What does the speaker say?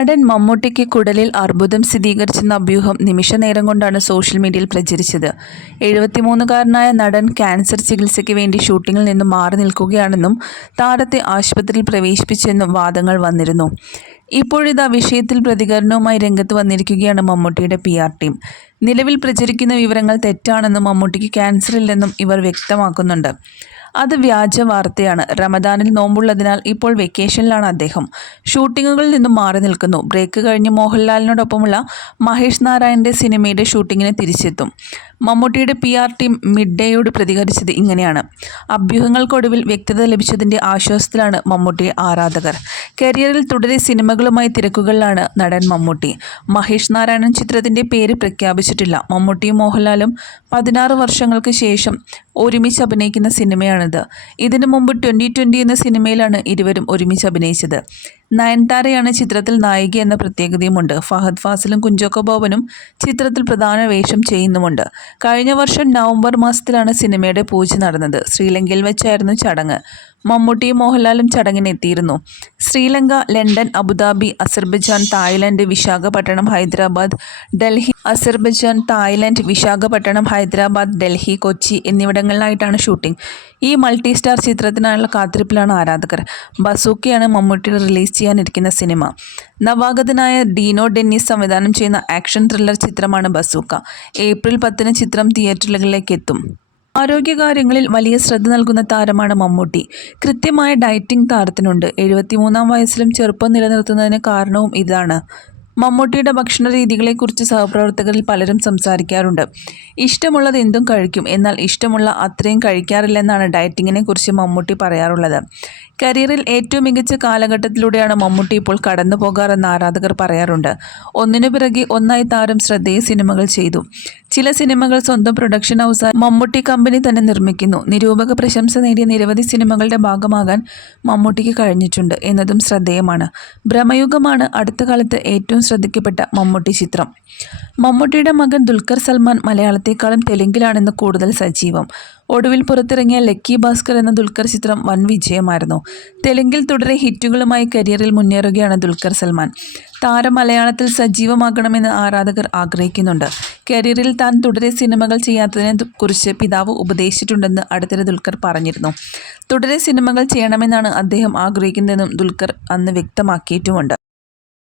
നടൻ മമ്മൂട്ടിക്ക് കുടലിൽ അർബുദം സ്ഥിരീകരിച്ചെന്ന അഭ്യൂഹം നിമിഷ നേരം കൊണ്ടാണ് സോഷ്യൽ മീഡിയയിൽ പ്രചരിച്ചത്. എഴുപത്തിമൂന്നുകാരനായ നടൻ ക്യാൻസർ ചികിത്സയ്ക്ക് വേണ്ടി ഷൂട്ടിങ്ങിൽ നിന്നും മാറി നിൽക്കുകയാണെന്നും താരത്തെ ആശുപത്രിയിൽ പ്രവേശിപ്പിച്ചെന്നും വാദങ്ങൾ വന്നിരുന്നു. ഇപ്പോഴിതാ വിഷയത്തിൽ പ്രതികരണവുമായി രംഗത്ത് വന്നിരിക്കുകയാണ് മമ്മൂട്ടിയുടെ പി ആർ ടീം. നിലവിൽ പ്രചരിക്കുന്ന വിവരങ്ങൾ തെറ്റാണെന്നും മമ്മൂട്ടിക്ക് ക്യാൻസർ ഇല്ലെന്നും ഇവർ വ്യക്തമാക്കുന്നുണ്ട്. അത് വ്യാജ വാർത്തയാണ്. റമദാനിൽ നോമ്പുള്ളതിനാൽ ഇപ്പോൾ വെക്കേഷനിലാണ് അദ്ദേഹം. ഷൂട്ടിങ്ങുകളിൽ നിന്നും മാറി നിൽക്കുന്നു. ബ്രേക്ക് കഴിഞ്ഞ് മോഹൻലാലിനോടൊപ്പമുള്ള മഹേഷ് നാരായണന്റെ സിനിമയുടെ ഷൂട്ടിങ്ങിന് തിരിച്ചെത്തും. മമ്മൂട്ടിയുടെ പി ആർ ടീം മിഡ് ഡേയോട് പ്രതികരിച്ചത് ഇങ്ങനെയാണ്. അഭ്യൂഹങ്ങൾക്കൊടുവിൽ വ്യക്തത ലഭിച്ചതിന്റെ ആശ്വാസത്തിലാണ് മമ്മൂട്ടി ആരാധകർ. കരിയറിൽ തുടരെ സിനിമകളുമായി തിരക്കുകളിലാണ് നടൻ മമ്മൂട്ടി. മഹേഷ് നാരായണൻ ചിത്രത്തിന്റെ പേര് പ്രഖ്യാപിച്ചിട്ടില്ല. മമ്മൂട്ടിയും മോഹൻലാലും പതിനാറ് വർഷങ്ങൾക്ക് ശേഷം ഒരുമിച്ച് അഭിനയിക്കുന്ന സിനിമയാണിത്. ഇതിനു മുമ്പ് ട്വന്റി ട്വന്റി എന്ന സിനിമയിലാണ് ഇരുവരും ഒരുമിച്ച് അഭിനയിച്ചത്. നയൻതാരയാണ് ചിത്രത്തിൽ നായിക എന്ന പ്രത്യേകതയുമുണ്ട്. ഫഹദ് ഫാസിലും കുഞ്ചോക്കോ ബോബനും ചിത്രത്തിൽ പ്രധാന വേഷം ചെയ്യുന്നുമുണ്ട്. കഴിഞ്ഞ വർഷം നവംബർ മാസത്തിലാണ് സിനിമയുടെ പൂജ നടന്നത്. ശ്രീലങ്കയിൽ വെച്ചായിരുന്നു ചടങ്ങ്. മമ്മൂട്ടിയും മോഹൻലാലും ചടങ്ങിനെത്തിയിരുന്നു Sri Lanka London Abu Dhabi Azerbaijan Thailand Visakhapatnam Hyderabad Delhi Azerbaijan Thailand Visakhapatnam Hyderabad Delhi Kochi എന്നിവിടങ്ങളിലായിട്ടാണ് shooting. ഈ മൾട്ടി സ്റ്റാർ ചിത്രത്തിനായുള്ള കാത്തിരിപ്പിലാണ് ആരാധകർ. ബസൂക്കിയാണ് മമ്മൂട്ടി റിലീസ് ചെയ്യാനിരിക്കുന്ന സിനിമ. നവാഗതനായ ഡീനോ ഡെന്നിസ് സംവിധാനം ചെയ്യുന്ന ആക്ഷൻ ത്രില്ലർ ചിത്രമാണ് ബസൂക്ക. ഏപ്രിൽ പത്തിന് ചിത്രം തിയേറ്ററുകളിലേക്ക് എത്തും ആരോഗ്യകാര്യങ്ങളിൽ വലിയ ശ്രദ്ധ നൽകുന്ന താരമാണ് മമ്മൂട്ടി. കൃത്യമായ ഡയറ്റിംഗ് താരത്തിനുണ്ട്. എഴുപത്തിമൂന്നാം വയസ്സിലും ചെറുപ്പം നിലനിർത്തുന്നതിന് കാരണവും ഇതാണ്. മമ്മൂട്ടിയുടെ ഭക്ഷണ രീതികളെക്കുറിച്ച് സഹപ്രവർത്തകരിൽ പലരും സംസാരിക്കാറുണ്ട്. ഇഷ്ടമുള്ളത് എന്തും കഴിക്കും എന്നാൽ ഇഷ്ടമുള്ള അത്രയും കഴിക്കാറില്ലെന്നാണ് ഡയറ്റിങ്ങിനെ കുറിച്ച് മമ്മൂട്ടി പറയാറുള്ളത്. കരിയറിൽ ഏറ്റവും മികച്ച കാലഘട്ടത്തിലൂടെയാണ് മമ്മൂട്ടി ഇപ്പോൾ കടന്നു പോകാറെന്ന് ആരാധകർ പറയാറുണ്ട്. ഒന്നിനു പിറകെ ഒന്നായി താരം ശ്രദ്ധേയ സിനിമകൾ ചെയ്തു. ചില സിനിമകൾ സ്വന്തം പ്രൊഡക്ഷൻ ഹൗസ് മമ്മൂട്ടി കമ്പനി തന്നെ നിർമ്മിക്കുന്നു. നിരൂപക പ്രശംസ നേടിയ നിരവധി സിനിമകളുടെ ഭാഗമാകാൻ മമ്മൂട്ടിക്ക് കഴിഞ്ഞിട്ടുണ്ട് എന്നതും ശ്രദ്ധേയമാണ്. ഭ്രമയുഗമാണ് അടുത്ത കാലത്ത് ഏറ്റവും ശ്രദ്ധിക്കപ്പെട്ട മമ്മൂട്ടി ചിത്രം. മമ്മൂട്ടിയുടെ മകൻ ദുൽഖർ സൽമാൻ മലയാളത്തെക്കാളും തെലുങ്കിലാണെന്ന് കൂടുതൽ സജീവം. ഒടുവിൽ പുറത്തിറങ്ങിയ ലക്കി ഭാസ്കർ എന്ന ദുൽഖർ ചിത്രം വൻ വിജയമായിരുന്നു. തെലുങ്കിൽ തുടരെ ഹിറ്റുകളുമായി കരിയറിൽ മുന്നേറുകയാണ് ദുൽഖർ സൽമാൻ. താരം മലയാളത്തിൽ സജീവമാകണമെന്ന് ആരാധകർ ആഗ്രഹിക്കുന്നുണ്ട്. കരിയറിൽ താൻ തുടരെ സിനിമകൾ ചെയ്യാത്തതിനെ കുറിച്ച് പിതാവ് ഉപദേശിച്ചിട്ടുണ്ടെന്ന് അടുത്തിടെ ദുൽഖർ പറഞ്ഞിരുന്നു. തുടരെ സിനിമകൾ ചെയ്യണമെന്നാണ് അദ്ദേഹം ആഗ്രഹിക്കുന്നതെന്നും ദുൽഖർ അന്ന് വ്യക്തമാക്കിയിട്ടുമുണ്ട്.